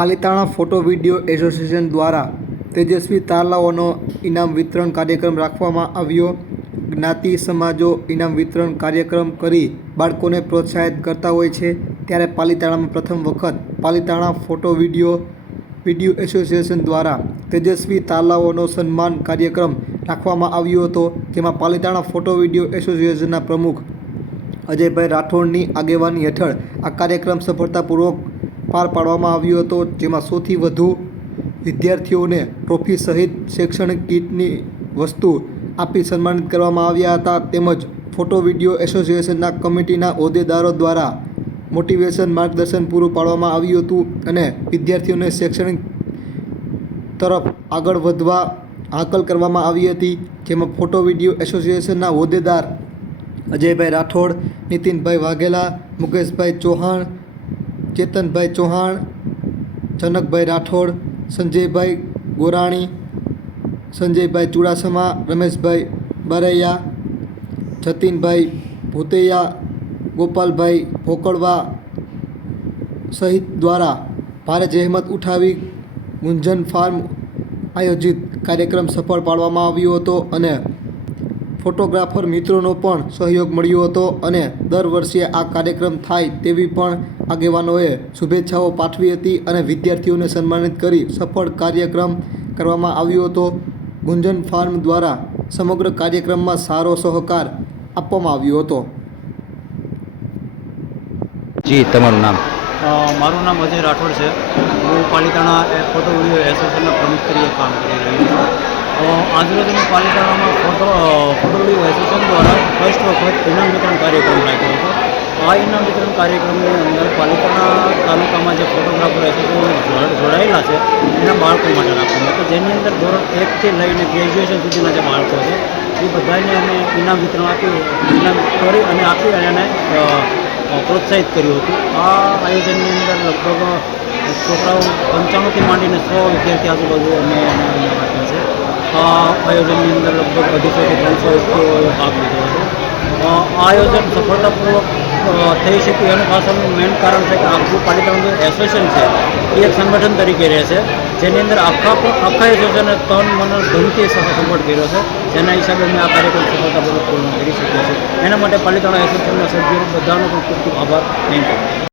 Palitana photo video association દ્વારા તેજસ્વી તારલાઓનો ઇનામ વિતરણ કાર્યક્રમ રાખવામાં આવ્યો। જ્ઞાતિ સમાજો ઇનામ વિતરણ કાર્યક્રમ કરી બાળકોને પ્રોત્સાહિત કરતા હોય છે, ત્યારે પાલિતાણામાં પ્રથમ વખત પાલિતાણા ફોટો વિડીયો એસોસિએશન દ્વારા તેજસ્વી તારલાઓનો સન્માન કાર્યક્રમ રાખવામાં આવ્યો હતો, જેમાં પાલિતાણા ફોટો વિડીયો એસોસિએશનના પ્રમુખ અજયભાઈ રાઠોડની આગેવાની હેઠળ આ કાર્યક્રમ સફળતાપૂર્વક પાર પાડવામાં આવ્યો હતો, જેમાં સૌથી વધુ વિદ્યાર્થીઓને ટ્રોફી સહિત શૈક્ષણિક કીટની વસ્તુ આપી સન્માનિત કરવામાં આવ્યા હતા। તેમજ ફોટો વિડીયો એસોસિએશનના કમિટીના હોદ્દેદારો દ્વારા મોટિવેશન માર્ગદર્શન પૂરું પાડવામાં આવ્યું હતું અને વિદ્યાર્થીઓને શૈક્ષણિક તરફ આગળ વધવા હાકલ કરવામાં આવી હતી, જેમાં ફોટો વિડીયો એસોસિએશનના હોદ્દેદાર અજયભાઈ રાઠોડ, નીતિનભાઈ વાઘેલા, મુકેશભાઈ ચૌહાણ, ચેતનભાઈ ચૌહાણ, જનકભાઈ રાઠોડ, સંજયભાઈ ગોરાણી, સંજયભાઈ ચુડાસમા, રમેશભાઈ બારૈયા, જતીનભાઈ ભૂતૈયા, ગોપાલભાઈ ભોકળવા સહિત દ્વારા ભારે જહેમત ઉઠાવી ગુંજન ફાર્મ આયોજિત કાર્યક્રમ સફળ પાડવામાં આવ્યો હતો અને ફોટોગ્રાફર મિત્રોનો પણ સહયોગ મળ્યો હતો અને દર વર્ષે આ કાર્યક્રમ થાય તેવી પણ આગેવાનોએ શુભેચ્છાઓ પાઠવી હતી અને વિદ્યાર્થીઓને સન્માનિત કરી સફળ કાર્યક્રમ કરવામાં આવ્યો હતો। ગુંજન ફાર્મ દ્વારા સમગ્ર કાર્યક્રમમાં સારો સહકાર આપવામાં આવ્યો હતો। જી, તમારું નામ? મારું નામ અજય રાઠોડ છે। હું પાલિતાણા ફોટો વિડીયો એસોસિએશનના પ્રમુખ તરીકે કામ કરી રહ્યો છું। આજરોજ અમે પાલિતાણામાં ફોટો વિડીયો એસોસિએશન દ્વારા ફર્સ્ટ વખત ઇનામ વિતરણ કાર્યક્રમ રાખ્યો હતો। આ ઇનામ વિતરણ કાર્યક્રમની અંદર પાલિતાણા તાલુકામાં જે ફોટોગ્રાફર એસોસિએશન જોડાયેલા છે એના બાળકો માટે રાખવામાં હતું, જેની અંદર ધોરણ 1થી લઈને ગ્રેજ્યુએશન સુધીના જે બાળકો છે એ બધાને અમે ઇનામ વિતરણ આપી અને પ્રોત્સાહિત કર્યું હતું। આ આયોજનની અંદર લગભગ છોકરાઓ 95થી માંડીને 100 વિદ્યાર્થી આજુબાજુ અમે રાખ્યા છે। આ આયોજનની અંદર લગભગ 250થી 300 વ્યક્તિઓએ ભાગ લીધો હતો। આ આયોજન સફળતાપૂર્વક થઈ શક્યું એનું પાછળનું મેઇન કારણ છે કે આખું પાલિતાણા જે એસોસિએશન છે એ એક સંગઠન તરીકે રહેશે, જેની અંદર આખા એસોસિએશને તન મન ધનથી સપોર્ટ કર્યો છે, જેના હિસાબે અમે આ કાર્યક્રમ સફળતાપૂર્વક પૂર્ણ કરી શકીએ છીએ। એના માટે પાલિતાણા એસોસિએશનના સભ્યો બધાનો પણ ખૂબ ખૂબ આભાર। Thank you.